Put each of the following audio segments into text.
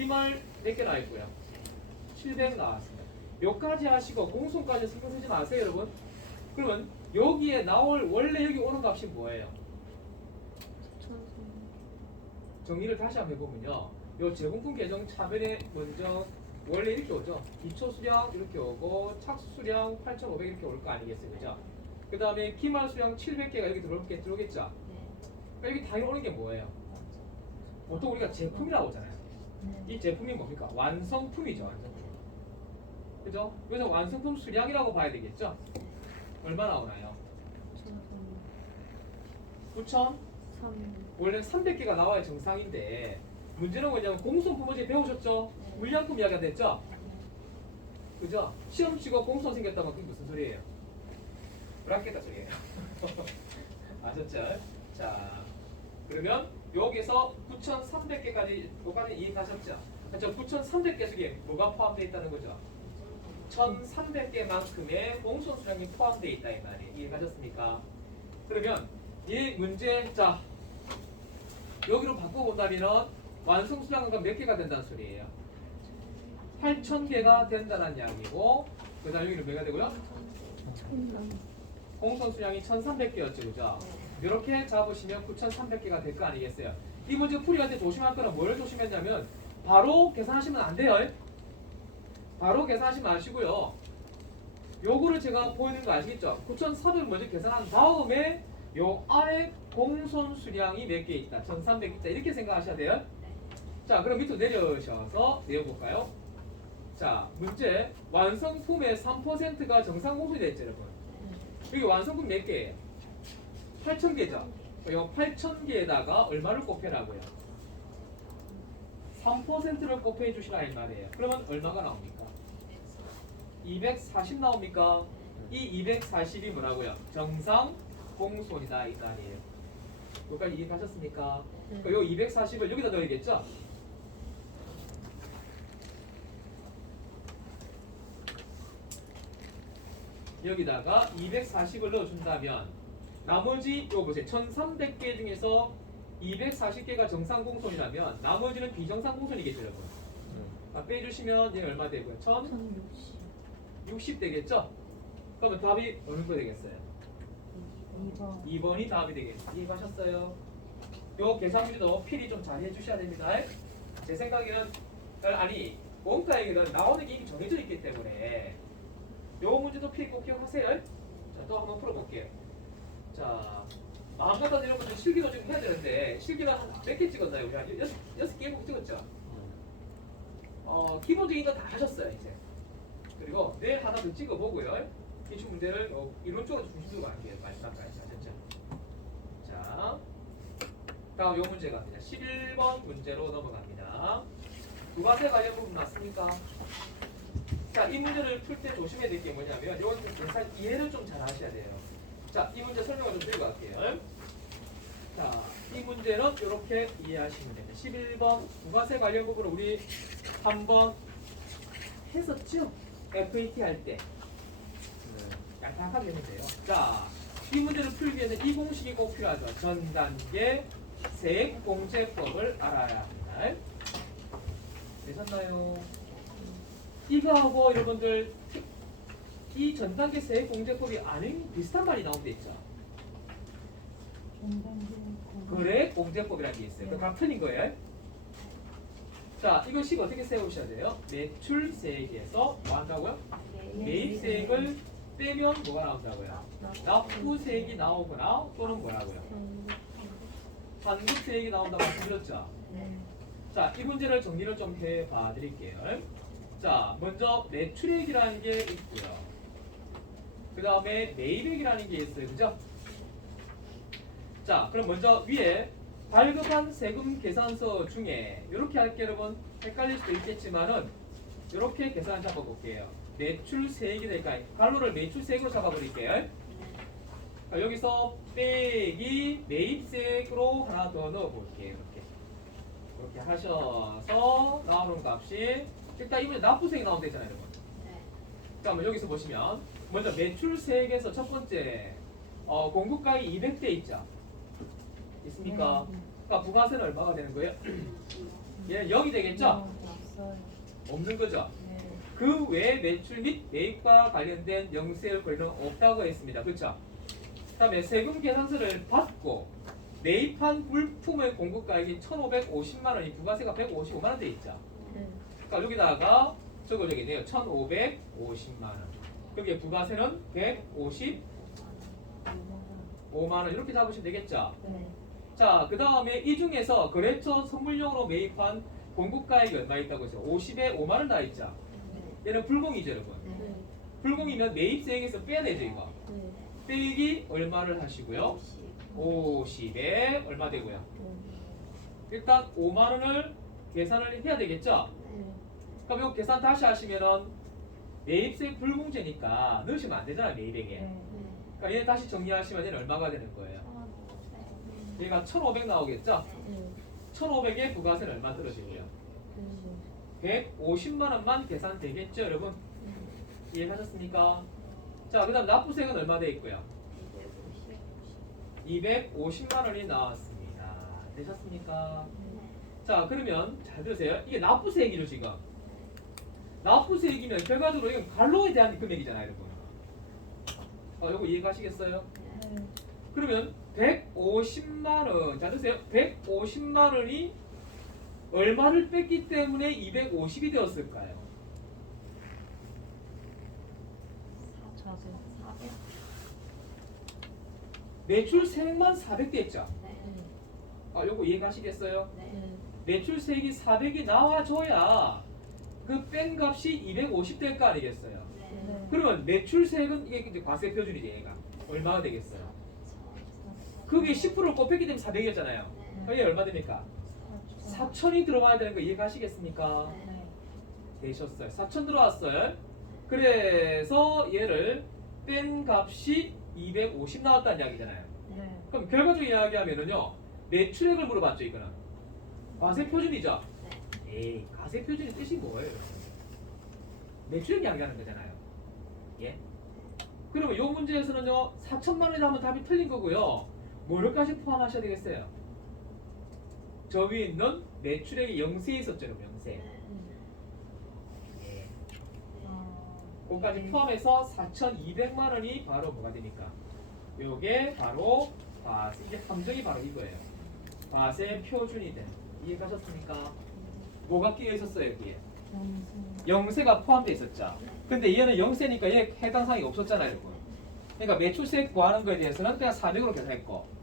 기말 몇 개 나왔고요? 700 나왔습니다. 몇 가지 하시고 공손까지 신경 쓰지 마세요, 여러분. 그러면 여기에 나올 원래 여기 오는 값이 뭐예요? 정리를 다시 한번 해보면요. 요 제공품 계정 차변에 먼저 원래 이렇게 오죠. 기초 수량 이렇게 오고 착수 수량 8,500 이렇게 올 거 아니겠어요, 그죠? 그 다음에 기말 수량 700개가 여기 들어오겠죠. 그러니까 여기 당연히 오는 게 뭐예요? 보통 우리가 제품이라고 하잖아요. 이 제품이 뭡니까? 완성품이죠. 완성품. 그죠? 그래서 완성품 수량이라고 봐야 되겠죠? 얼마 나오나요? 9,000? 원래 300개가 나와야 정상인데 문제는 뭐냐면 공손품 어제 배우셨죠? 물량품 이야기가 됐죠? 그죠? 시험 치고 공손 생겼다면 그게 무슨 소리예요? 불합격했다 소리예요. 아셨죠? 자, 그러면 여기서 9,300개까지 여기까지 이해하셨죠? 저 9,300개 속에 뭐가 포함되어 있다는 거죠? 1,300개만큼의 공손 수량이 포함되어 있다 이 말이에요. 이해하셨습니까? 그러면 이 문제 자 여기로 바꿔본다면 완성 수량은 몇 개가 된다는 소리예요? 8,000개가 된다는 이야기고 그 다음 여기는 몇가 되고요? 공손 수량이 1,300개였죠, 그죠? 이렇게 잡으시면 9,300개가 될 거 아니겠어요? 이 문제 풀이할 때 조심할 거는 뭘 조심했냐면 바로 계산하시면 안 돼요. 바로 계산하시면 마시고요. 요거를 제가 보이는 거 아시겠죠? 9,400 먼저 계산한 다음에 요 아래 공손 수량이 몇 개 있다? 1,300 있다. 이렇게 생각하셔야 돼요. 자, 그럼 밑으로 내려오셔서 내려볼까요? 자, 문제 완성품의 3%가 정상 공손이 됐죠, 여러분. 여기 완성품 몇 개예요? 8,000개죠. 이 8,000개에다가 얼마를 곱해라고요? 3%를 곱해 주시라 이 말이에요. 그러면 얼마가 나옵니까? 240 나옵니까? 이 240이 뭐라고요? 정상 공손이다 이 말이에요. 여기까지 이해하셨습니까? 요 240을 여기다 넣어야겠죠? 여기다가 240을 넣어준다면 나머지 요 보세요. 1300개 중에서 240개가 정상 공손이라면 나머지는 비정상 공손이겠죠, 여러분. 빼주시면 얘는 얼마 되고요? 1060 되겠죠? 그러면 답이 어느 거 되겠어요? 2번이 답이 되겠어요. 이해하셨어요? 요 계산문제도 필히 좀 잘 해주셔야 됩니다. 제 생각에는 아니 원가에는 나오는 게 이미 정해져 있기 때문에 요 문제도 필히 꼭 기억하세요. 자, 또 한번 풀어볼게요. 자, 마음 갖다 내려면 실기도 좀 해야 되는데 실기는 몇 개 찍었나요? 우리 한 6개 찍었죠? 기본적인 거 다 하셨어요 이제. 그리고 내일 하나 더 찍어보고요. 기출 문제를 이론적으로 중심으로 갈게요. 마지막까지 아셨죠? 자, 다음 요 문제 갑니다. 11번 문제로 넘어갑니다. 부가세 관련 부분 맞습니까? 자, 이 문제를 풀 때 조심해야 될 게 뭐냐면 이건 계산 이해를 좀 잘 하셔야 돼요. 자, 이 문제 설명을 좀 드리고 갈게요. 자, 이 문제는 이렇게 이해하시면 됩니다. 11번 부가세 관련 부분을 우리 한번 했었죠? FAT 할 때. 약하게 했는데요. 자, 이 문제를 풀기 위해서 이 공식이 꼭 필요하죠. 전 단계 세액공제법을 알아야 합니다. 되셨나요? 이거하고 여러분들 이 전 단계 세액공제법이 아닌 비슷한 말이 나온 데 있죠. 거래공제법이라는 게 있어요. 그럼 같은 거예요. 자, 이것이 어떻게 세우셔야 돼요? 매출세액에서 뭐 한다고요? 매입세액을 빼면 뭐가 나온다고요? 납부세액이 나오거나 또는 뭐라고요? 환급세액이 나온다고 말씀드렸죠? 자, 이 문제를 정리를 좀 해봐 드릴게요. 자, 먼저 매출액이라는 게 있고요. 그 다음에 매입액이라는 게 있어요. 그죠? 자, 그럼 먼저 위에 발급한 세금 계산서 중에 이렇게 할게요, 여러분. 헷갈릴 수도 있겠지만은 이렇게 계산 잡아볼게요. 매출세액이 될까? 갈로를 매출세액으로 잡아버릴게요. 자, 여기서 빼기 매입세액으로 하나 더 넣어볼게요. 이렇게 하셔서 나오는 값이 일단 이번에 납부세액이 나오면 되잖아요, 여러분. 그러면 여기서 보시면 먼저 매출세액에서 첫 번째 공급가액이 200대 있죠? 있습니까? 그러니까 부가세는 얼마가 되는 거예요? 예, 0이 되겠죠? 없어요. 없는 거죠. 네. 그 외에 매출 및 매입과 관련된 영세일 권리는 없다고 했습니다. 그렇죠? 그다음에 세금 계산서를 받고 매입한 물품의 공급가액이 1,550만 원이 부가세가 155만 원 돼 있죠. 네. 그러니까 여기다가 적어져 있네요. 1,550만 원. 거기에 부가세는 155만 원 이렇게 잡으시면 되겠죠. 네. 자, 그 다음에 이 중에서 거래처 선물용으로 매입한 공급가액이 얼마 있다고 했어요? 50에 5만 원 다 있죠. 얘는 불공이죠, 여러분. 네. 불공이면 매입세액에서 빼야 되죠, 이거. 네. 빼기 얼마를 하시고요? 50에 얼마 되고요? 일단 5만 원을 계산을 해야 되겠죠? 그럼 이거 계산 다시 하시면은 매입세 불공제니까 넣으시면 안 되잖아요, 매입액에. 네. 그러니까 얘 다시 정리하시면 얘는 얼마가 되는 거예요? 얘가 1,500 나오겠죠? 네. 1,500에 부가세는 얼마 들어지고요? 150만 원만 계산되겠죠, 여러분? 이해하셨습니까? 자, 그 다음 납부세액은 얼마 돼 있고요? 250만 원이 나왔습니다. 되셨습니까? 자, 그러면 잘 들으세요. 이게 납부세액이죠, 지금. 납부세액이면 결과적으로 이건 갈로에 대한 금액이잖아요, 여러분. 요거 이해가시겠어요? 네. 그러면 150만 원, 자 드세요. 150만 원이 얼마를 뺐기 때문에 250이 되었을까요? 4천. 매출세액만 400 됐죠? 네. 요거 이해가시겠어요? 네. 매출세액이 400이 나와줘야 그 뺀 값이 250 될 거 아니겠어요? 네. 그러면 매출세액은 이게 이제 과세 표준이지, 얘가. 얼마가 되겠어요? 그게 10%를 곱했기 때문에 400이었잖아요. 이게 얼마 됩니까? 4천이 들어가야 되는 거 이해가시겠습니까? 네. 되셨어요. 4천 들어왔어요. 그래서 얘를 뺀 값이 250 나왔다는 이야기잖아요. 네. 그럼 결과적으로 이야기하면은요, 매출액을 물어봤죠, 이거는. 과세 표준이죠? 에이, 과세 표준의 뜻이 뭐예요? 매출액 이야기하는 거잖아요. 예? 그러면 이 문제에서는요, 4천만 원이라 하면 답이 틀린 거고요. 뭐를까지 포함하셔야 되겠어요? 저 위에 있는 매출액이 영세에 있었죠, 영세. 예. 그거까지 포함해서 4,200만 원이 바로 뭐가 되니까? 요게 바로 과세, 이게 함정이 바로 이거예요. 과세 표준이 되는. 이해가셨습니까? 뭐가 끼어 있었어요, 여기에? 영세가 포함되어 있었죠. 근데 얘는 영세니까 얘 해당 사항이 없었잖아요, 여러분. 그러니까 매출세액 구하는 거에 대해서는 그냥 400으로 계산했고,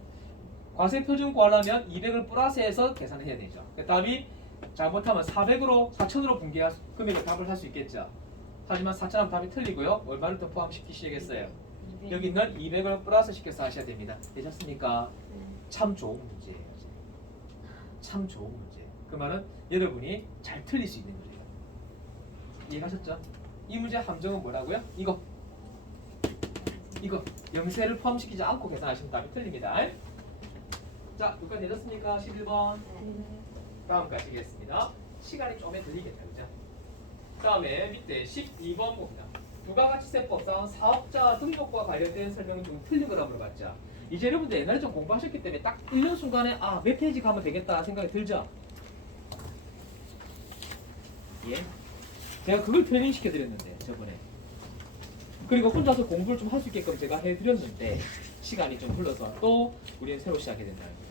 과세 표준 구하려면 200을 플러스해서 계산을 해야 되죠. 그러니까 답이 잘못하면 400으로 4천으로 분개할 금액을 답을 할 수 있겠죠. 하지만 4천하면 답이 틀리고요. 얼마를 더 포함시키시겠어요? 여기 있는 200을 플러스 시켜서 하셔야 됩니다. 되셨습니까? 참 좋은 문제예요. 참 좋은 문제. 그 말은 여러분이 잘 틀릴 수 있는 문제예요. 이해가셨죠? 이 문제 함정은 뭐라고요? 이거 영세를 포함시키지 않고 계산하시면 답이 틀립니다. 자, 여기까지 되셨습니까? 11번. 다음 가시겠습니다. 시간이 좀 들리겠죠, 그죠? 다음에 밑에 12번 봅니다. 부가가치세법상 사업자 등록과 관련된 설명은 좀 틀린 거라 물어봤죠. 이제 여러분들 옛날에 좀 공부하셨기 때문에 딱 읽는 순간에 몇 페이지 가면 되겠다 생각이 들죠? 예? 제가 그걸 트레이닝 시켜드렸는데 저번에. 그리고 혼자서 공부를 좀 할 수 있게끔 제가 해드렸는데 시간이 좀 흘러서 또 우리는 새로 시작하게 된다는 거예요.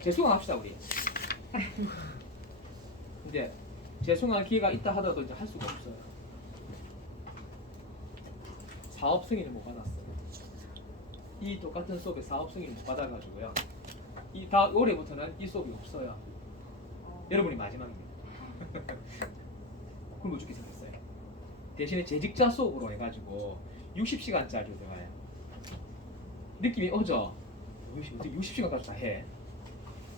재수강합시다 우리. 근데 재수강할 기회가 있다 하더라도 이제 할 수가 없어요. 사업 승인을 못 받았어요. 이 똑같은 수업에 사업 승인을 못 받아가지고요. 올해부터는 이 수업이 없어요. 여러분이 마지막입니다. 굶어 죽게 생겼어요. 대신에 재직자 수업으로 해가지고 60시간짜리 들어가요. 느낌이 오죠? 어떻게 60시간까지 다 해?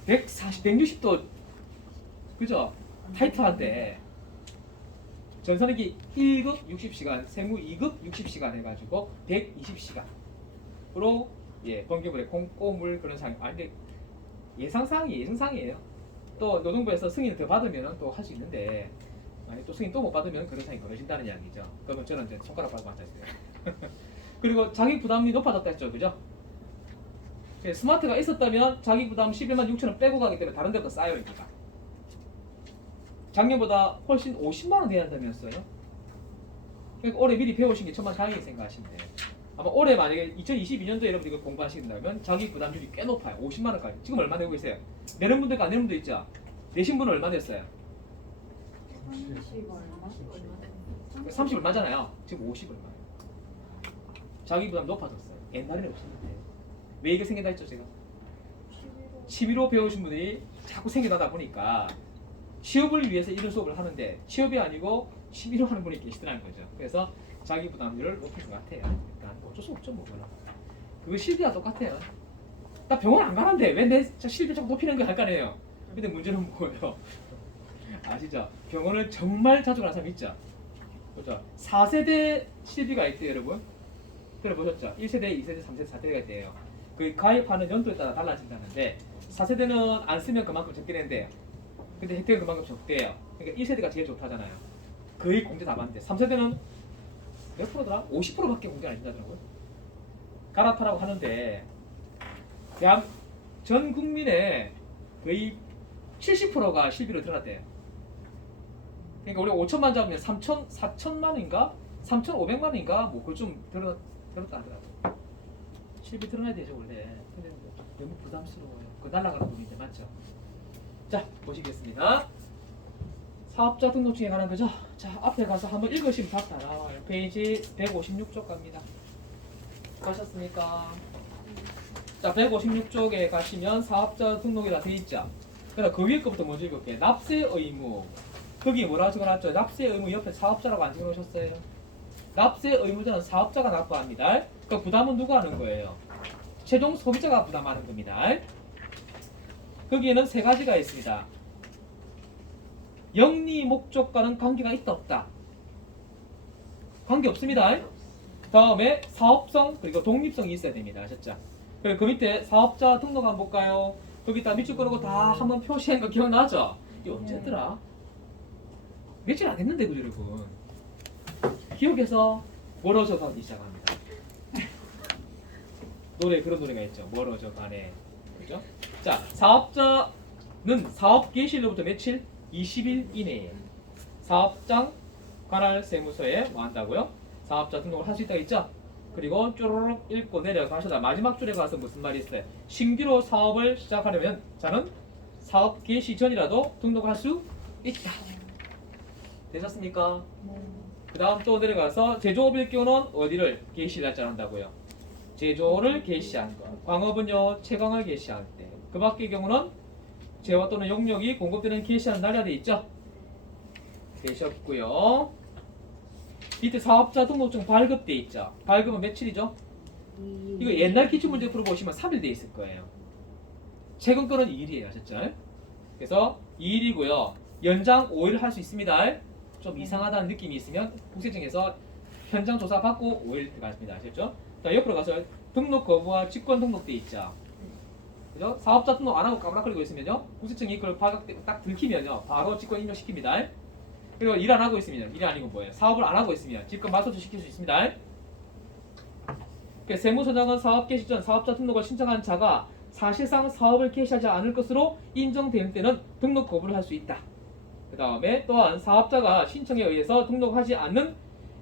160도 그죠? 타이트한데 전산학이 1급 60시간, 세무 2급 60시간 해가지고 120시간으로 번개불에 꼼꼼을 그런 상황. 근데 예상상이에요. 또 노동부에서 승인을 더 받으면 또 할 수 있는데 만약 또 승인 또 못 받으면 그런 상황이 벌어진다는 이야기죠. 그러면 저는 이제 손가락 빨고 앉아있어요. 그리고 자기 부담이 높아졌다 했죠, 그죠? 스마트가 있었다면 자기 부담 11만 6천 원 빼고 가기 때문에 다른 데보다 싸요, 그러니까. 작년보다 훨씬 50만 원 내야 한다면서요? 그러니까 올해 미리 배우신 게 천만 다행히 생각하시면 돼요. 아마 올해 만약에 2022년도에 여러분들이 이거 공부하신다면 자기 부담률이 꽤 높아요. 50만 원까지. 지금 얼마 내고 계세요? 내는 분들과 안 내는 분도 있죠? 내신 분은 얼마 냈어요? 30 얼마? 30 얼마잖아요. 지금 50 얼마예요. 자기 부담 높아졌어요. 옛날에는 없었는데. 왜 이게 생긴다 했죠 제가? 취미로 배우신 분들이 자꾸 생겨나다 보니까 취업을 위해서 이런 수업을 하는데 취업이 아니고 취미로 하는 분이 계시더라는 거죠. 그래서 자기 부담률을 높일 것 같아요. 일단 어쩔 수 없죠 뭐 그거는. 그거 실비와 똑같아요. 나 병원 안 가는데 왜 내 실비 자꾸 높이는 거 할까 해요. 근데 문제는 뭐예요? 아시죠? 병원을 정말 자주 가는 사람 있죠? 그렇죠? 4세대 실비가 있대요 여러분. 들어보셨죠? 1세대, 2세대, 3세대, 4세대가 있대요. 그 가입하는 연도에 따라 달라진다는데 4세대는 안 쓰면 그만큼 적게 낸대요. 근데 혜택은 그만큼 적대요. 그러니까 1세대가 제일 좋다잖아요. 거의 공제 다 받는데 3세대는 몇 프로더라? 50%밖에 공제가 안 된다더라고요. 갈아타라고 하는데 대한 전 국민의 거의 70%가 실비로 들어갔대요. 그러니까 우리가 5천만 잡으면 4천만 원인가? 3,500만 원인가? 뭐 그걸 좀 들었다 하더라고요. 실비 들어가야 되죠 원래. 근데 뭐 너무 부담스러워요. 그거 날아가는 돈인데 맞죠? 자 보시겠습니다. 사업자 등록증에 관한 거죠. 자 앞에 가서 한번 읽으시면 답 다 나와요. 페이지 156쪽 갑니다. 가셨습니까? 자 156쪽에 가시면 사업자 등록이라 되어 있죠. 그럼 그 위에 거부터 먼저 읽을게요. 납세 의무. 거기 뭐라고 적어놨죠? 납세 의무 옆에 사업자라고 안 적어놓으셨어요? 납세 의무자는 사업자가 납부합니다. 그 부담은 누가 하는 거예요? 최종 소비자가 부담하는 겁니다. 거기에는 세 가지가 있습니다. 영리 목적과는 관계가 있다 없다? 관계 없습니다. 다음에 사업성 그리고 독립성이 있어야 됩니다. 아셨죠? 그리고 그 밑에 사업자 등록 한번 볼까요? 거기다 밑줄 끄고 다 한번 표시한 거 기억나죠? 이게 언제더라? 며칠 안 됐는데 그죠 여러분? 기억해서 멀어져 가기 시작합니다. 노래 그런 노래가 있죠. 멀어져 가네. 그죠? 자 사업자는 사업 개시일로부터 며칠? 20일 이내에 사업장 관할 세무서에 뭐 한다고요? 사업자 등록을 할 수 있다고 했죠? 그리고 쪼르륵 읽고 내려가셔다 마지막 줄에 가서 무슨 말이 있어요? 신규로 사업을 시작하려면 자는 사업 개시 전이라도 등록할 수 있다. 되셨습니까? 그 다음 또 내려가서 제조업일 경우는 어디를 개시일날짜 한다고요? 제조를 개시한 것. 광업은요 채광을 개시할 때. 그 밖의 경우는 재화 또는 용역이 공급되는 개시하는 날이 돼 있죠? 되셨고요. 밑에 사업자 등록증 발급돼 있죠? 발급은 며칠이죠? 이거 옛날 기출문제 풀어보시면 3일 돼 있을 거예요. 최근 거는 2일이에요. 아셨죠? 그래서 2일이고요. 연장 5일 할 수 있습니다. 좀 이상하다는 느낌이 있으면 국세청에서 현장 조사 받고 5일 들어갔습니다. 아셨죠? 자, 옆으로 가서 등록 거부와 직권 등록돼 있죠? 그죠? 사업자 등록 안 하고 까무락거리고 있으면요. 국세청이 그걸 딱 들키면요. 바로 직권 인정시킵니다. 그리고 일 안 하고 있으면 일이 아니고 뭐예요? 사업을 안 하고 있으면 직권 맞소주 시킬 수 있습니다. 세무서장은 사업 개시 전 사업자 등록을 신청한 자가 사실상 사업을 개시하지 않을 것으로 인정될 때는 등록 거부를 할 수 있다. 그 다음에 또한 사업자가 신청에 의해서 등록하지 않는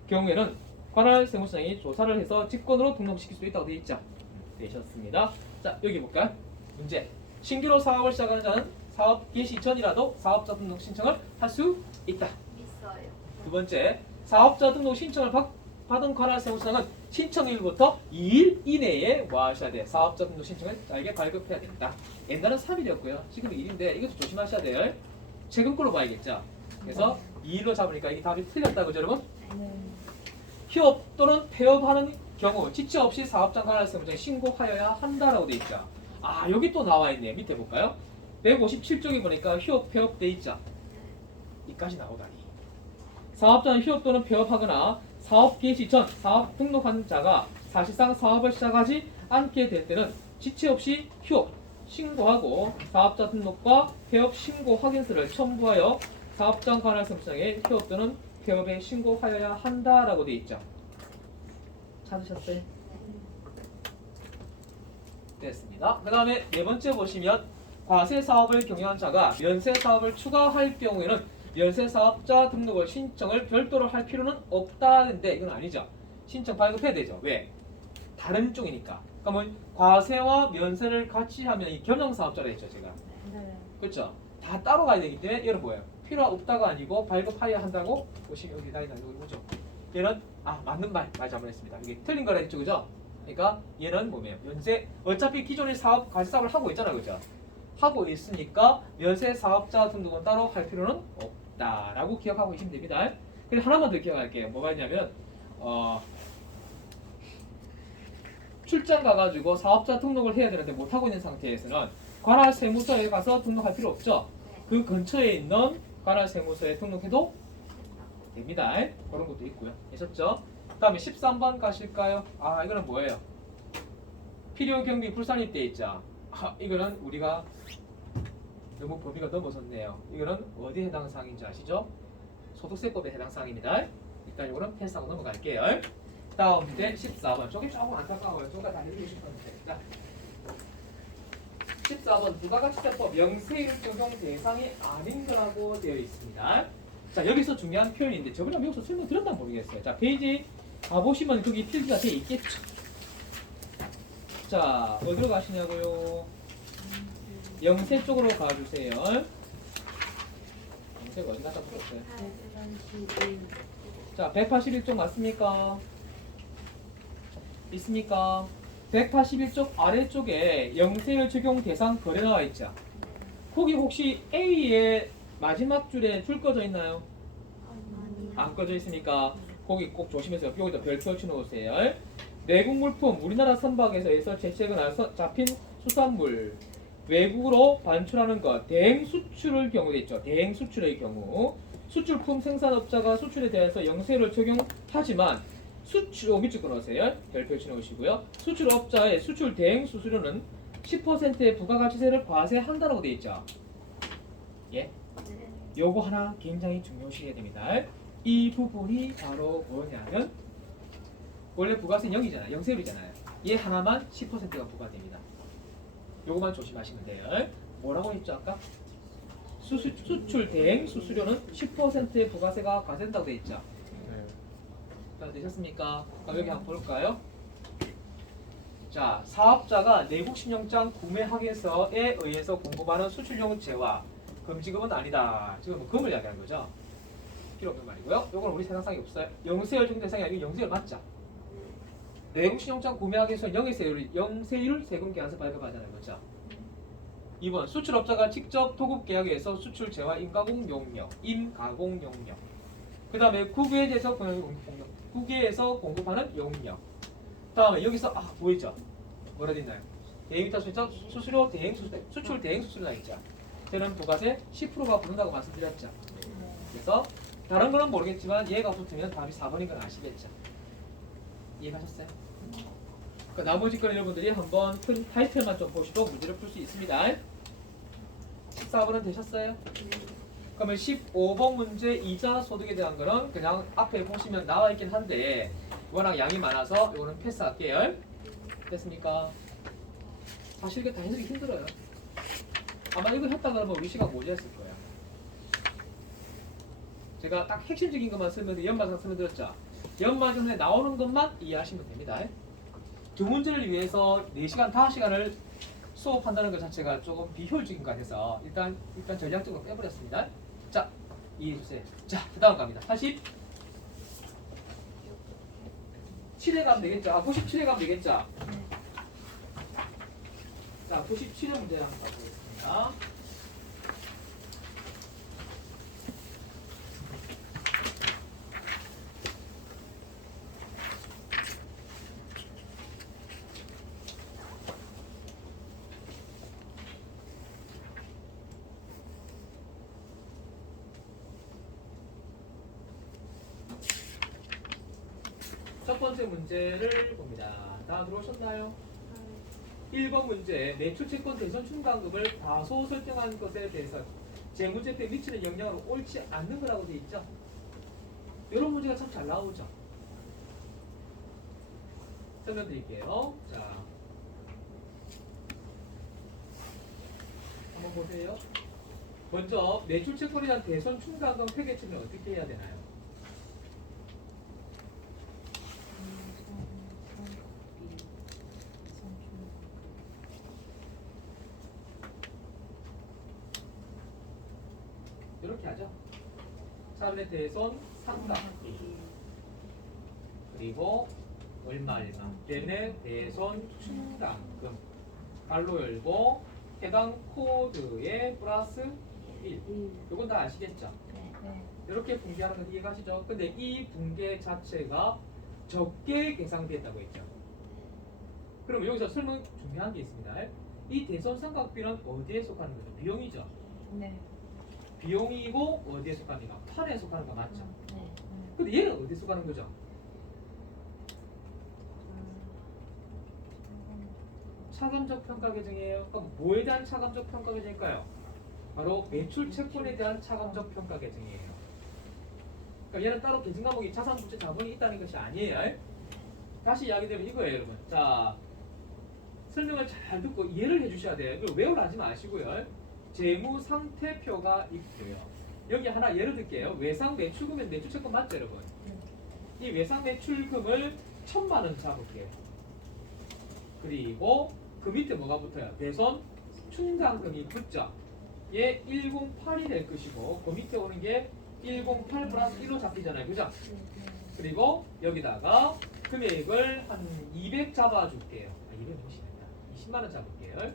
경우에는 관할 세무서장이 조사를 해서 직권으로 등록시킬 수 있다고 되어 있죠. 되셨습니다. 자 여기 볼까요? 문제. 신규로 사업을 시작하는 자는 사업 개시 전이라도 사업자 등록 신청을 할 수 있다. 있어요. 두 번째, 사업자 등록 신청을 받은 관할 세무서장은 신청일부터 2일 이내에 뭐 하셔야 돼? 사업자 등록 신청을 짧게 발급해야 된다. 옛날은 3일이었고요. 지금은 1일인데 이것도 조심하셔야 돼요. 최근 걸로 봐야겠죠. 그래서 2일로 잡으니까 이게 답이 틀렸다고 여러분? 휴업 또는 폐업하는 경우 지체 없이 사업장 관할 세무서장에 신고하여야 한다라고 돼 있죠. 아 여기 또 나와 있네. 밑에 볼까요? 157쪽에 보니까 휴업 폐업 돼 있죠. 이까지 나오다니. 사업자는 휴업 또는 폐업하거나 사업 개시 전 사업 등록한 자가 사실상 사업을 시작하지 않게 될 때는 지체 없이 휴업 신고하고 사업자 등록과 폐업 신고 확인서를 첨부하여 사업장 관할 세무서장에 휴업 또는 폐업에 신고하여야 한다라고 되어 있죠. 찾으셨어요? 됐습니다. 그 다음에 네 번째 보시면 과세 사업을 경영한 자가 면세 사업을 추가할 경우에는 연쇄 사업자 등록을 신청을 별도로 할 필요는 없다는데 이건 아니죠. 신청 발급해야 되죠. 왜? 다른 쪽이니까. 그러면 과세와 면세를 같이 하면 이 겸용 사업자라 했죠, 제가. 네. 그렇죠? 다 따로 가야 되기 때문에 얘는 뭐예요? 필요 없다가 아니고 발급하여야 한다고 보시면 여기 다이나 여기 보죠. 얘는 맞는 말 잘못했습니다. 이게 틀린 거라 했죠, 그죠? 그러니까 얘는 뭐예요? 면세 어차피 기존의 사업 과세 사업을 하고 있잖아, 그죠? 하고 있으니까 면세 사업자 등록은 따로 할 필요는 없다라고 기억하고 계시면 됩니다. 그리고 하나만 더 기억할게요. 뭐가 있냐면 출장 가가지고 사업자 등록을 해야 되는데 못 하고 있는 상태에서는 관할 세무서에 가서 등록할 필요 없죠. 그 근처에 있는 관할 세무서에 등록해도 됩니다. 그런 것도 있고요. 있었죠? 그다음에 13번 가실까요? 이거는 뭐예요? 필요 경비 불산입 돼 있죠. 이거는 우리가 너무 범위가 넘어섰네요. 이거는 어디에 해당 사항인지 아시죠? 소득세법에 해당 사항입니다. 일단 이거는 패스하고 넘어갈게요. 다음 문제 14번. 저게 조금 안타까워요. 저가 다 해주고 싶었는데. 자, 14번 부가가치세법 명세율 적용 대상이 아닌 거라고 되어 있습니다. 자, 여기서 중요한 표현인데 저번에 여기서 설명드렸나 모르겠어요. 자, 페이지 가보시면 거기 필기가 되어 있겠죠. 자, 어디로 가시냐고요? 영세 쪽으로 가주세요. 영세가 어디 갔다 풀었어요? 자, 181쪽 맞습니까? 있습니까? 181쪽 아래쪽에 영세율 적용 대상 거래 나와 있죠? 거기 혹시 A의 마지막 줄에 줄 꺼져 있나요? 안 꺼져 있으니까 거기 꼭 조심해서 여기다 별표 쳐놓으세요. 내국 물품 우리나라 선박에서 채취하거나 잡힌 수산물 외국으로 반출하는 것 대행 수출의 경우도 있죠. 대행 수출의 경우 수출품 생산업자가 수출에 대해서 영세율을 적용하지만 수출 밑줄 끊으세요. 별표 쳐놓으시고요. 수출업자의 수출 대행 수수료는 10%의 부가가치세를 과세한다라고 되어 있죠. 예. 요거 하나 굉장히 중요시해야 됩니다. 이 부분이 바로 뭐냐면 원래 부가세는 0이잖아요. 영세율이잖아요. 얘 하나만 10%가 부과됩니다. 요거만 조심하시면 돼요. 뭐라고 했죠 아까? 수출 대행 수수료는 10%의 부가세가 과세된다고 되어 있죠. 자, 되셨습니까? 그럼 여기 한번 볼까요? 자, 사업자가 내국 신용장 구매하겠어에 의해서 공급하는 수출용 재화 금지금은 아니다. 지금 뭐 금을 이야기하는 거죠. 필요 없는 말이고요. 요건 우리 세상상이 없어요. 영세율 적용 대상이 아니고 영세율 맞죠? 내국 신용장 구매하기 위해서 영세율 세금 계산서 발급하잖아요. 그렇죠? 2번 수출업자가 직접 도급 계약에서 수출 재화 임가공 용역 그 다음에 국외에서 공급하는 용역 다음에 여기서 보이죠? 뭐라 돼 있나요? 대행이타 수수료 대행 수출 대행 수수료가 있죠. 저는 부가세 10%가 붙는다고 말씀드렸죠. 그래서 다른 거는 모르겠지만 얘가 붙으면 답이 4번인 건 아시겠죠? 이해가셨어요? 그 나머지 건 여러분들이 한번 큰 타이틀만 좀 보시고 문제를 풀 수 있습니다. 14번은 되셨어요? 그러면 15번 문제 이자 소득에 대한 거는 그냥 앞에 보시면 나와 있긴 한데 워낙 양이 많아서 이거는 패스할게요. 됐습니까? 사실 이게 다 해석이 힘들어요. 아마 이거 했다 그러면 우리 시간 모자랐을 거예요. 제가 딱 핵심적인 것만 연마상 설명드렸죠. 연마전에 나오는 것만 이해하시면 됩니다. 두 문제를 위해서 4시간, 5시간을 수업한다는 것 자체가 조금 비효율적인 것 같아서 일단 전략적으로 빼버렸습니다. 자, 이해해주세요. 자, 그 다음 갑니다. 87회 가면 되겠죠? 97회 가면 되겠죠? 자, 97회 문제 한번 가보겠습니다. 첫 번째 문제를 봅니다. 다 들어오셨나요? 1번 문제 매출채권 대선 충당금을 다소 설정한 것에 대해서 재무제표에 미치는 영향으로 옳지 않는 거라고 되어 있죠. 이런 문제가 참 잘 나오죠. 설명드릴게요. 자, 한번 보세요. 먼저 매출 채권에 대한 대손 충당금 회계처는 어떻게 해야 되나요? 이렇게 하죠. 차분의 대손 상각비 그리고 얼마 때문에 대손 충당금 갈로 열고 해당 코드에 플러스 1 이건 다 아시겠죠? 네. 이렇게 붕괴하는 건 이해가시죠? 근데 이 붕괴 자체가 적게 계산됐다고 했죠. 그럼 여기서 설명 중요한 게 있습니다. 이 대손 삼각비는 어디에 속하는 거죠? 비용이죠. 네. 비용이고 어디에 속합니까? 판에 속하는 거 맞죠? 네. 근데 얘는 어디에 속하는 거죠? 차감적 평가 계정이에요. 그럼 뭐에 대한 차감적 평가 계정일까요? 바로 매출 채권에 대한 차감적 평가 계정이에요. 그러니까 얘는 따로 계정 과목이 자산 부채 자본이 있다는 것이 아니에요. 다시 이야기되면 이거예요, 여러분. 자, 설명을 잘 듣고 이해를 해주셔야 돼요. 이걸 외우려 하지 마시고요. 재무 상태표가 있고요. 여기 하나 예를 들게요. 외상 매출금은 매출 채권 맞죠, 여러분? 이 외상 매출금을 1,000만 원 잡을게요. 그리고 그 밑에 뭐가 붙어요? 대손 충당금이 붙죠. 얘 108이 될 것이고 그 밑에 오는 게 108 플러스 1로 잡히잖아요. 그죠? 그리고 여기다가 금액을 한 200 잡아줄게요. 200 무시 된다. 20만 원 잡을게요.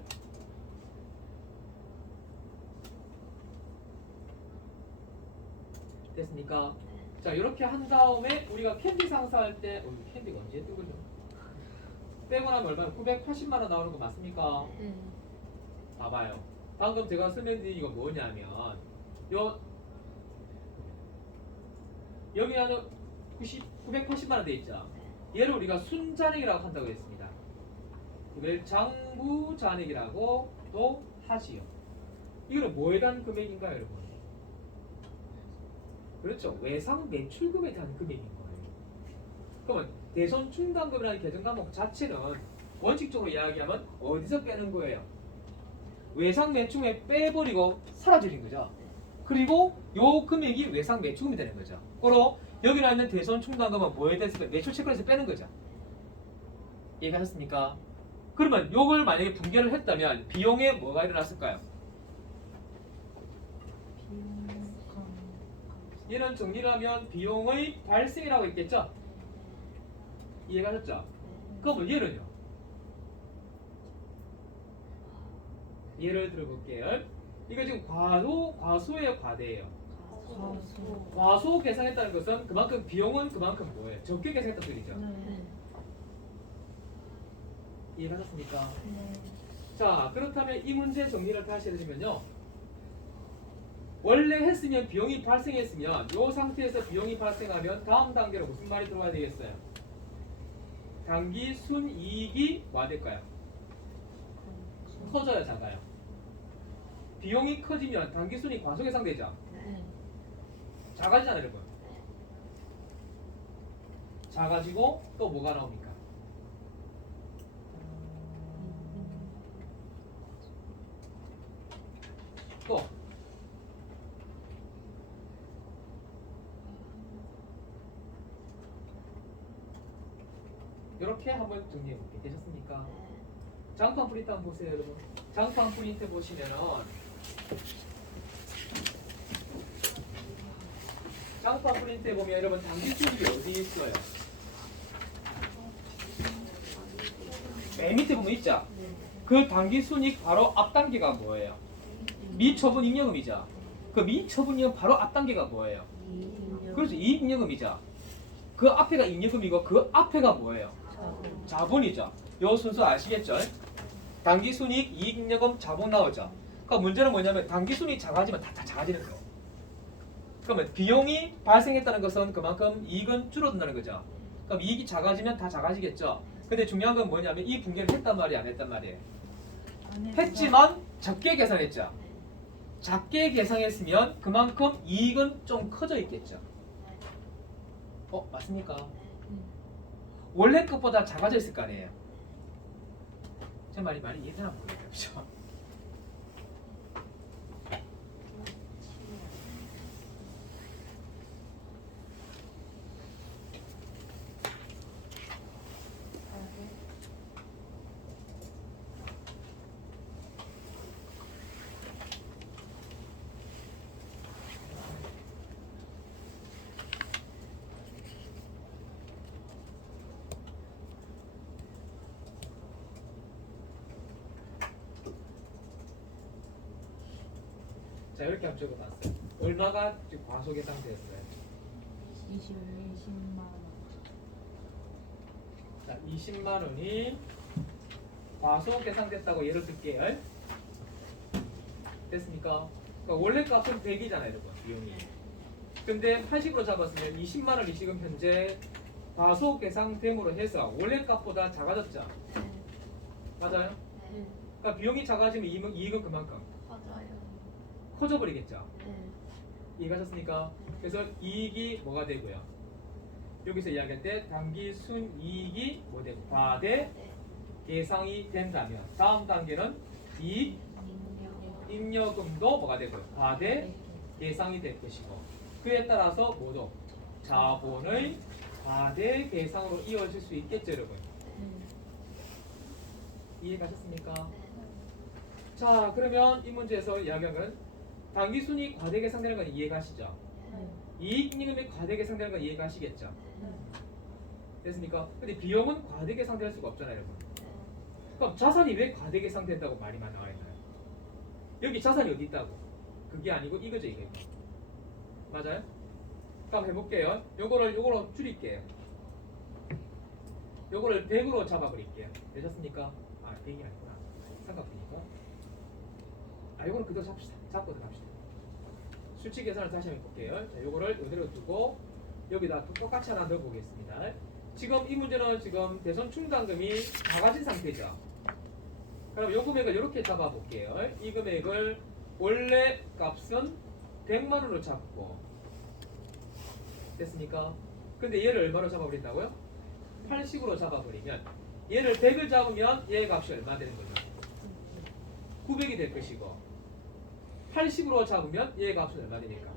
됐습니까? 자, 이렇게 한 다음에 우리가 캔디 상사할 때 캔디가 언제 했던 거죠? 빼고 나면 얼마나 980만 원 나오는 거 맞습니까? 봐봐요. 방금 제가 설명드린 이거 뭐냐면 여기 하는 980만 원 돼 있죠. 얘를 우리가 순잔액이라고 한다고 했습니다. 이걸 장부 잔액이라고 또 하지요. 이거는 뭐에 대한 금액인가요, 여러분? 그렇죠. 외상 매출금에 대한 금액인 거예요. 그러면 대손 충당금이라는 계정 과목 자체는 원칙적으로 이야기하면 어디서 빼는 거예요? 외상 매출금에 빼버리고 사라지는 거죠. 그리고 요 금액이 외상 매출금이 되는 거죠. 그로 여기 나 있는 대손 충당금은 뭐에 대해서 매출 채권에서 빼는 거죠. 이해하셨습니까? 그러면 요걸 만약에 분개를 했다면 비용에 뭐가 일어났을까요? 얘는 정리를 하면 비용의 발생이라고 했겠죠? 이해가셨죠? 그러면 얘는요? 예를 들어볼게요. 이거 지금 과소예요, 과대예요? 과소 계산했다는 것은 그만큼 비용은 그만큼 뭐예요? 적게 계산했다는 소리죠. 이해가셨습니까? 자, 그렇다면 이 문제 정리를 다시 해드리면요. 원래 했으면 비용이 발생했으면 이 상태에서 비용이 발생하면 다음 단계로 무슨 말이 들어가야 되겠어요? 단기 순이익이 뭐 될까요? 커져요, 작아요? 비용이 커지면 단기 순이 과소계상되죠? 작아지잖아요, 여러분. 작아지고 또 뭐가 나옵니까? 또 이렇게 한번 정리해 볼게요. 되셨습니까? 장판 프린트 한번 보세요, 여러분. 장판 프린트 보시면은 장판 프린트에 보면 여러분 단기 수익이 어디 있어요? 맨 밑에 보면 있죠? 그 단기 순이익 바로 앞 단계가 뭐예요? 미처분 잉여금이죠. 그 미처분 잉여금 바로 앞 단계가 뭐예요? 그렇죠, 이익잉여금이죠. 그 앞에가 잉여금이고 그 앞에가 뭐예요? 자본이죠. 요 순서 아시겠죠? 단기 순이익, 이익잉여금, 자본 나오죠. 그러니까 문제는 뭐냐면 단기 순이익 작아지면 다 작아지는 거예요. 그러면 비용이 발생했다는 것은 그만큼 이익은 줄어든다는 거죠. 그럼 이익이 작아지면 다 작아지겠죠. 근데 중요한 건 뭐냐면 이 붕괴를 했단 말이에요, 안 했단 말이에요? 했지만 적게 계산했죠. 작게 계산했으면 그만큼 이익은 좀 커져 있겠죠. 맞습니까? 원래 것보다 작아져 있을 거 아니에요. 제 말이 많이 이해되나 모르겠어요. 그렇죠? 자 이렇게 한번 적어봤어요. 얼마가 지금 과소계상되었어요? 20만 원. 자 20만 원이 과소계상됐다고 예를 들게요. 됐습니까? 그러니까 원래 값은 100이잖아요, 여러분. 비용이. 근데 80으로 잡았으면 20만 원이 지금 현재 과소계상됨으로 해서 원래 값보다 작아졌죠. 맞아요? 네. 그러니까 비용이 작아지면 이익은 그만큼 맞아요. 커져버리겠죠. 네. 이해가셨습니까? 그래서 이익이 뭐가 되고요? 여기서 이야기할 때 당기 순이익이 뭐 되고 과대 계상이 된다면 다음 단계는 이익 잉여금도 뭐가 되고요? 과대 계상이 될 것이고 그에 따라서 모두 자본의 과대 계상으로 이어질 수 있겠죠, 여러분. 이해가셨습니까? 자, 그러면 이 문제에서 이야기한 건 당기순이 과대 계상되는 건 이해가시죠? 이익잉여금이 과대 계상되는 건 이해가시겠죠? 됐습니까? 근데 비용은 과대 계상될 수가 없잖아요, 여러분. 그럼 자산이 왜 과대 계상된다고 말이 많이 나와 있나요? 여기 자산이 어디 있다고? 그게 아니고 이거죠, 이게. 맞아요? 그럼 해볼게요. 요거로 줄일게요. 요거를 100으로 잡아버릴게요. 되셨습니까? 아, 100이 아니구나. 삼각형이니까. 아, 요거는 그대로 잡시다. 잡고 들어갑시다. 수치 계산을 다시 한번 볼게요. 자, 요거를 이대로 두고 여기다 똑같이 하나 넣어보겠습니다. 지금 이 문제는 지금 대손 충당금이 작아진 상태죠. 그럼 요 금액을 이렇게 잡아볼게요. 이 금액을 원래 값은 100만 원으로 잡고 됐습니까? 근데 얘를 얼마로 잡아버린다고요? 80으로 잡아버리면 얘를 100을 잡으면 얘 값이 얼마 되는 거죠? 900이 될 것이고 80으로 잡으면 얘 값은 얼마 되니까?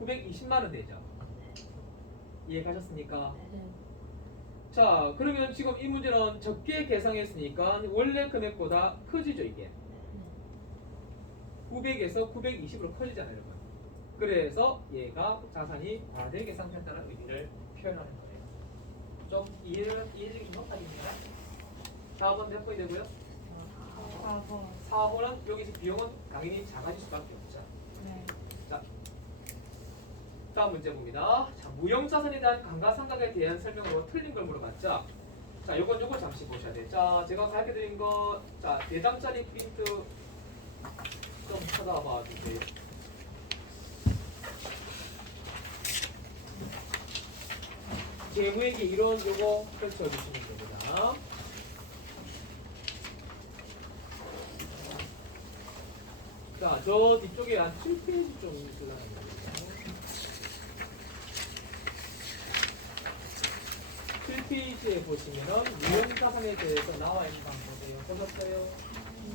920만 원 되죠. 이해가셨습니까? 자, 그러면 지금 이 문제는 적게 계상했으니까 원래 금액보다 커지죠, 이게. 900에서 920으로 커지잖아요, 여러분. 그래서 얘가 자산이 과대 계상된다는 의미를 표현하는 거예요. 좀 이해력이 높아집니다. 4번 몇 번이 되고요? 4번. 4번은 여기서 비용은 당연히 작아질 수밖에 없죠. 네. 자, 다음 문제 봅니다. 자, 무형자산에 대한 감가상각에 대한 설명으로 틀린 걸 물어봤죠. 자, 요거 잠시 보셔야 돼요. 자, 제가 가르쳐드린 거, 자, 4장짜리 프린트 좀 찾아봐 주세요. 재무회계 이론 요거 펼쳐주시면 됩니다. 자, 저 뒤쪽에 한 7페이지 좀 있으려는 거예요. 7페이지에 보시면은 무형자산에 대해서 나와 있는 방법이에요. 보셨어요?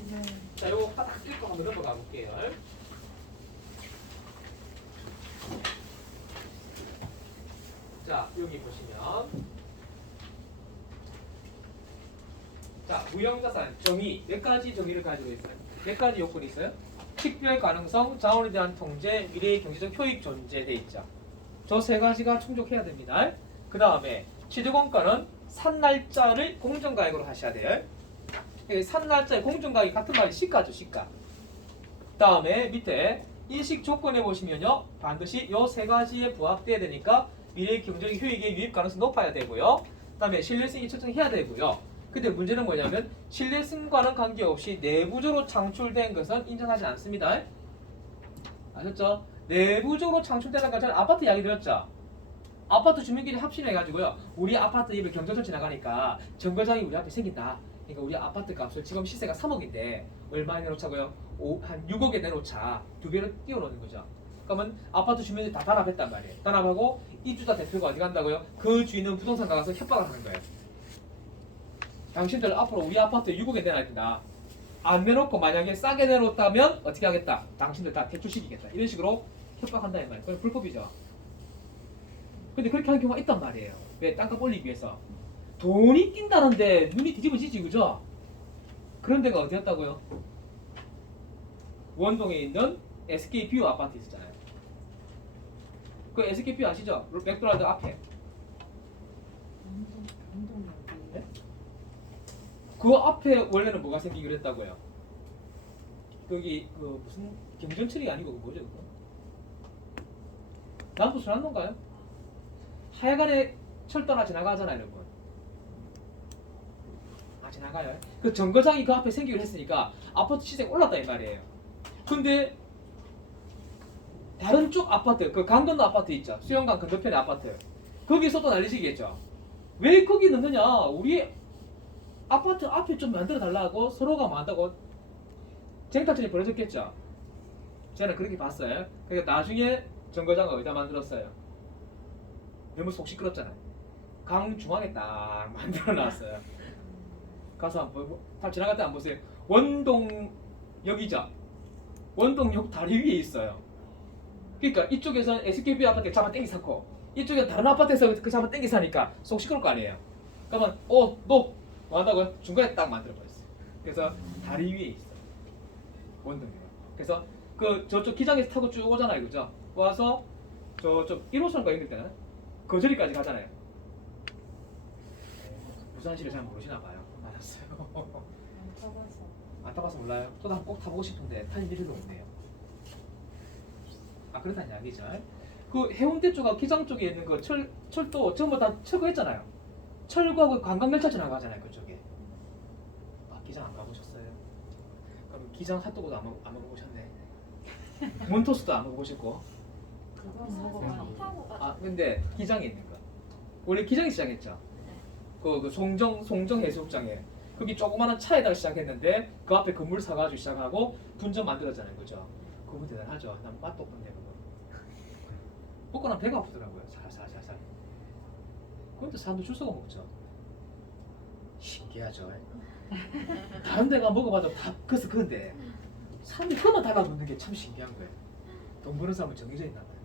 네. 자, 요거 딱 읽고 한번 넘어가 볼게요. 자, 여기 보시면 자, 무형자산 정의 몇 가지 정의를 가지고 있어요? 몇 가지 요건이 있어요? 식별 가능성, 자원에 대한 통제, 미래의 경제적 효익 존재돼 있죠. 저 세 가지가 충족해야 됩니다. 그 다음에 취득원가는 산 날짜를 공정가액으로 하셔야 돼요. 산 날짜의 공정가액이 같은 말이 시가죠, 시가. 다음에 밑에 인식 조건에 보시면요, 반드시 요 세 가지에 부합돼야 되니까 미래의 경제적 효익의 유입 가능성이 높아야 되고요. 그다음에 신뢰성이 측정해야 되고요. 근데 문제는 뭐냐면 신뢰성과는 관계없이 내부적으로 창출된 것은 인정하지 않습니다. 아셨죠? 내부적으로 창출되는 것은 아파트 이야기 드렸죠? 아파트 주민끼리 합심해가지고요. 우리 아파트 입을 경전선 지나가니까 정거장이 우리 앞에 생긴다. 그러니까 우리 아파트 값을 지금 시세가 3억인데 얼마에 내놓자고요? 한 6억에 내놓자. 2배로 띄워놓는 거죠. 그러면 아파트 주민들이 다 단합했단 말이에요. 단합하고 입주자 대표가 어디 간다고요? 그 주인은 부동산가 가서 협박을 하는 거예요. 당신들 앞으로 우리 아파트에 6억에 내놔야 된다. 안 내놓고 만약에 싸게 내놓았다면 어떻게 하겠다? 당신들 다 대출시키겠다. 이런 식으로 협박한다 이 말이에요. 그건 불법이죠. 근데 그렇게 하는 경우가 있단 말이에요. 왜? 땅값 올리기 위해서. 돈이 낀다는데 눈이 뒤집어지지, 그죠? 그런 데가 어디였다고요? 원동에 있는 SK뷰 아파트 있었잖아요. 그 SK뷰 아시죠? 맥도날드 앞에. 네? 그 앞에 원래는 뭐가 생기기로 했다고요? 거기 그 무슨 경전철이 아니고 그거 뭐죠 그거? 남부 순환로인가요? 하여간에 철도나 지나가잖아요 여러분. 아 지나가요? 그 정거장이 그 앞에 생기기로 했으니까 아파트 시세가 올랐다 이 말이에요. 근데 다른 쪽 아파트, 그 강 건너 아파트 있죠. 수영강 건너편의 아파트. 거기서 또 난리지겠죠. 왜 거기 넣느냐? 우리 아파트 앞에 좀 만들어 달라고 서로가 만다고 쟁탈전이 벌어졌겠죠. 저는 그렇게 봤어요. 그러니까 나중에 정거장을 어디다 만들었어요? 너무 속 시끄럽잖아요. 강 중앙에 딱 만들어 놨어요. 가서 한번 보고, 다 지나갈 때 안 보세요. 원동역이죠. 원동역 다리 위에 있어요. 그러니까 이쪽에서는 SKB 아파트가 잡아 당기 사고 이쪽에 다른 아파트에서 그 잡아 당기 사니까 속 시끄러울 거 아니에요. 그러면 너 뭐 한다고요? 중간에 딱 만들어 버렸어요. 그래서 다리 위에 있어요. 원동역. 그래서 그 저쪽 기장에서 타고 쭉 오잖아요, 그죠? 와서 저쪽 1호선과 있는 때는 거저리까지 가잖아요. 부산시를 잘 모르시나 봐요. 알았어요. 타봐서. 안 타봐서 몰라요. 저도 한번 꼭 타보고 싶은데 타는 일이 없네요. 아 그렇다는 이야기죠. 그 해운대 쪽하고 기장 쪽에 있는 그 철도 전부 다 철거했잖아요. 철거하고 관광열차 지나가잖아요 그쪽에. 아 기장 안 가보셨어요? 그럼 기장 핫도그도 안 먹어보셨네. 몬토스도 안 먹어보셨고. 그건 먹어봤는데. 아 근데 기장에 있는 거. 원래 기장에 시작했죠. 그 송정 해수욕장에 거기 조그마한 차에다가 시작했는데 그 앞에 건물 사가지고 시작하고 분점 만들었잖아요, 그죠? 그거 대단하죠. 난 맛도 없는데 그거. 먹고 나면 배가 아프더라고요. 살살살살. 그런데 사람들 줄 서가 먹죠. 신기하죠. 다른 데가 먹어봐도 다 그래서 그런데 사람들이 그만 달라고 먹는 게 참 신기한 거예요. 돈 버는 사람은 정해져 있나 봐요.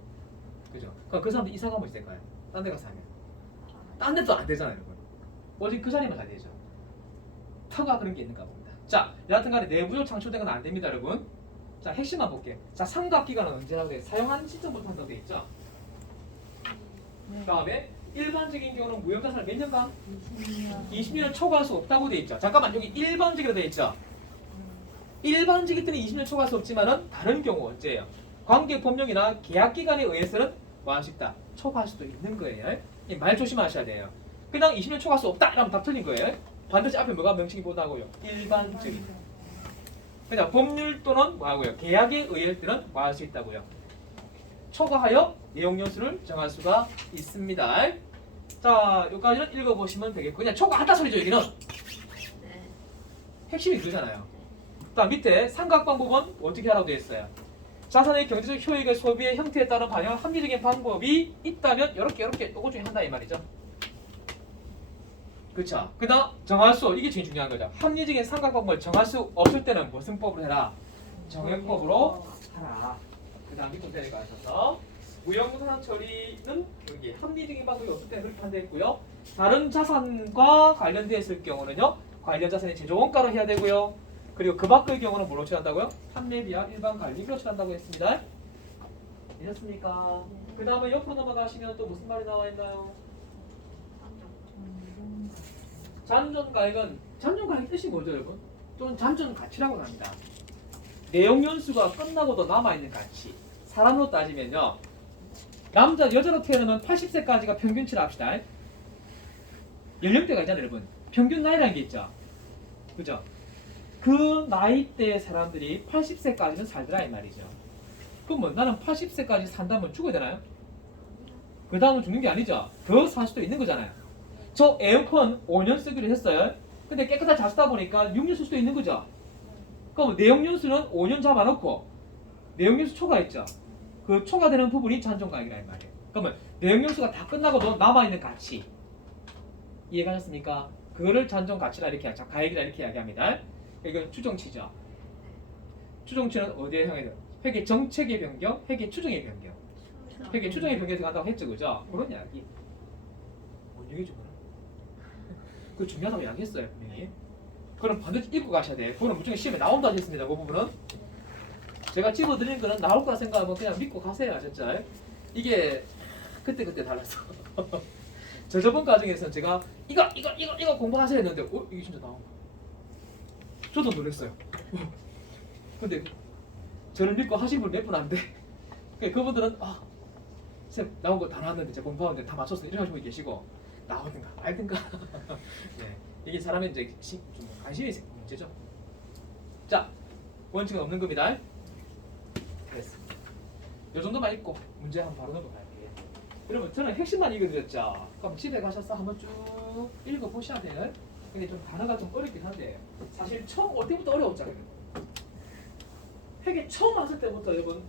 그죠? 그러니까 그 사람들 이사 가면 있을까요? 딴 데 가서 하면. 딴 데도 안 되잖아요, 여러분. 오직 그 자리만 잘 되죠. 터가 그런 게 있는가 봅니다. 자, 여하튼간에 내부적 창출된 건 안 됩니다, 여러분. 자, 핵심만 볼게요. 자, 삼각기관은 언제라고 돼? 사용하는 시점부터 한다고 돼 있죠. 그다음에 일반적인 경우는 무형자산을 몇 년간? 20년 초과할 수 없다고 돼 있죠. 잠깐만 여기 일반적이라 돼 있죠. 일반적일 때는 20년 초과할 수 없지만은 다른 경우 언제예요? 관계 법령이나 계약 기간에 의해서는 뭐 할 수 있다. 초과할 수도 있는 거예요. 이 말 조심하셔야 돼요. 그냥 20년 초과할 수 없다 이러면 다 틀린 거예요. 반드시 앞에 뭐가 명칭이 보다고요? 일반적인. 그냥 법률 또는 뭐하고요? 계약에 의할 때는 뭐 할 수 있다고요? 초과하여 내용 연수를 정할 수가 있습니다. 자, 여기까지는 읽어보시면 되겠고 그냥 초과하다 소리죠 여기는. 핵심이 그거잖아요. 자, 밑에 삼각방법은 어떻게 하라고 되어 있어요? 자산의 경제적 효익의 소비의 형태에 따른 반영 합리적인 방법이 있다면 이렇게 요거 중에 한다 이 말이죠. 그렇죠. 그다음 정할 수 이게 제일 중요한 거죠. 합리적인 삼각방법을 정할 수 없을 때는 무슨 법으로 해라? 정액법으로 하라. 그다음 밑으로 내려가셔서 무형자산 처리는 여기 합리적인 방법이 없을 때는 그렇게 한다 했고요. 다른 자산과 관련되어 있을 경우는요. 관련 자산의 제조 원가로 해야 되고요. 그리고 그 밖의 경우는 뭘로 처리한다고요? 판매비와 일반 관리비로 처리한다고 했습니다. 이해됐습니까? 그 다음에 옆으로 넘어가시면 또 무슨 말이 나와 있나요? 잔존가액은 잔존가액 뜻이 뭐죠 여러분? 또는 잔존가치라고 합니다. 내용 연수가 끝나고도 남아있는 가치. 사람으로 따지면요. 남자 여자로 태어나면 80세까지가 평균치라 합시다. 연령대가 있잖아요 여러분. 평균 나이라는 게 있죠. 그죠? 그 나이대의 사람들이 80세까지는 살더라 이 말이죠. 그럼 뭐 나는 80세까지 산다면 죽어야 되나요? 그 다음은 죽는 게 아니죠. 더 살 수도 있는 거잖아요. 저 에어컨 5년 쓰기로 했어요. 근데 깨끗하게 잘 쓰다 보니까 6년 쓸 수도 있는 거죠. 그럼 내용연수는 5년 잡아놓고 내용연수 초과했죠. 그 초과되는 부분이 잔존가액이라 이 말이에요. 그러면 내용연수가 다 끝나고도 남아있는 가치 이해가셨습니까? 그거를 잔존가치라 이렇게 하죠. 가액이라 이렇게 이야기합니다. 이건 추정치죠. 추정치는 어디에 해당해요? 회계 정책의 변경, 회계 추정의 변경. 회계 추정의 변경에 들어간다고 했죠, 그죠? 그런 이야기. 뭔 얘기죠, 그럼? 그 중요하다고 이야기했어요, 분명히. 그럼 반드시 읽고 가셔야 돼요. 그거는 무조건 시험에 나온다 하셨습니다. 그 부분은. 제가 집어드리는 거는 나올 거라 생각하면 그냥 믿고 가세요, 아셨죠? 이게 그때 달라서. 저번 과정에서는 제가 이거 공부하세요 했는데, 이게 진짜 나온 거. 저도 놀랐어요. 근데 저를 믿고 하신 분 몇 분 안 돼. 그러니까 그분들은 쌤 나온 거 다 나왔는데 제가 공부하는데 다 맞췄어 이런 하시는 분 계시고 나오든가 말든가. 네, 이게 사람의 이제 좀 관심이 있는 문제죠. 자, 원칙은 없는 겁니다. 됐습니다. 이 정도만 읽고 문제 한번 바로 넘어갈게요. 여러분 저는 핵심만 읽어드렸죠. 그럼 집에 가셔서 한번 쭉 읽어보셔야 돼요. 근데 좀 단어가 좀 어렵긴 한데 사실 처음 올 때부터 어려웠잖아요. 회계 처음 왔을 때부터 여러분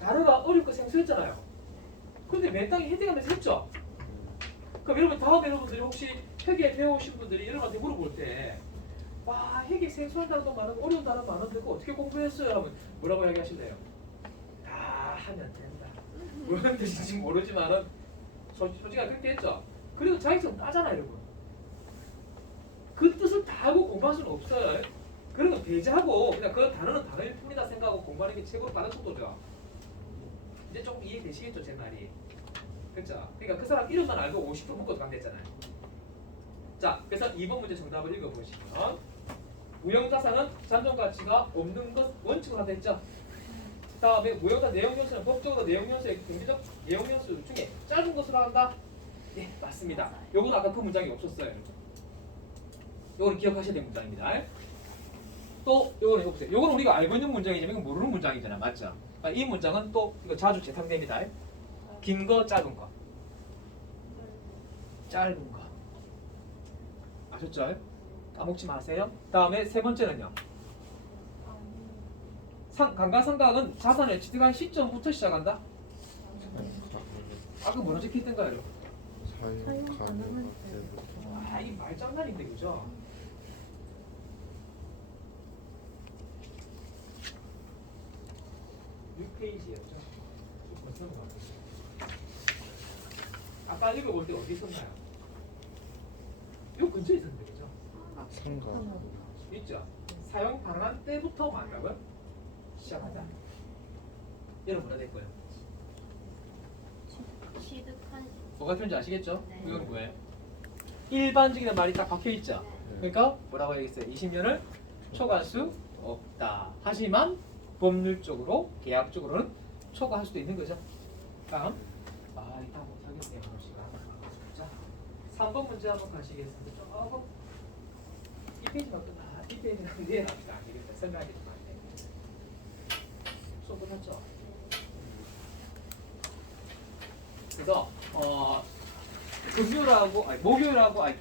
단어가 어렵고 생소했잖아요. 근데 몇 단계 헤딩하면서 했죠. 그럼 여러분 다음 여러분들이 혹시 회계 배우신 분들이 여러분한테 물어볼 때 와 회계 생소한 단어도 많고 어려운 단어 많은데 그거 어떻게 공부했어요? 하면 뭐라고 이야기하실래요? 다 하면 된다. 무슨 뜻인지 모르지만은 솔직하게 그렇게 했죠. 그래도 자격증 따잖아요 여러분. 그 뜻을 다 알고 공부할 수는 없어요. 그러면 배제하고 그냥 그 단어는 단어일 뿐이다 생각하고 공부하는 게 최고로 빠른 속도죠. 이제 조금 이해되시겠죠 제 말이? 그렇죠? 그러니까 그 사람 이름만 알고 50분 묶어도 강됐잖아요. 자, 그래서 2번 문제 정답을 읽어보시면 무형자산은 잔존가치가 없는 것 원칙으로 한다 했죠. 다음에 무형자 내용연수는 법적으로 내용연수의 경제적 내용연수 중에 짧은 것으로 한다. 네, 맞습니다. 요건 아까 그 문장이 없었어요. 요거는 기억하셔야 될 문장입니다. 또 요거는 해보세요. 요거는 우리가 알고 있는 문장이지만 이건 모르는 문장이잖아요. 맞죠? 이 문장은 또 이거 자주 재탕됩니다. 긴 거, 짧은 거. 짧은 거. 아셨죠? 까먹지 마세요. 다음에 세 번째는요. 감가상각은 자산을 취득한 시점부터 시작한다. 아까 뭐라 적혀있던가요? 사용 가능한 아, 이 말장난인데 그죠? 육 페이지였죠. 아까 읽어볼 때 어디 있었나요? 요 근처에 있었는데 그죠? 상가. 있죠? 사용 가능한 때부터 만각을 시작한다. 여러분 뭐라 됐고요? 취득한 뭐가 틀린지 아시겠죠? 네. 이건 뭐예요? 일반적인 말이 딱 박혀 있죠. 네. 그러니까 뭐라고 얘기했어요? 20년을 초과할 수 없다. 하지만 법률적으로 계약적으로는 초과할 수도 있는 거죠. 다음. 이따 못하겠네요. 시간. 자, 3번 문제 한번 가시겠습니다. 조금 이 페이지만 이 페이지는 내려갑시다. 안 되겠다. 설명하기 좀 안 돼. 수업 끝났죠? 그래서 목요일하고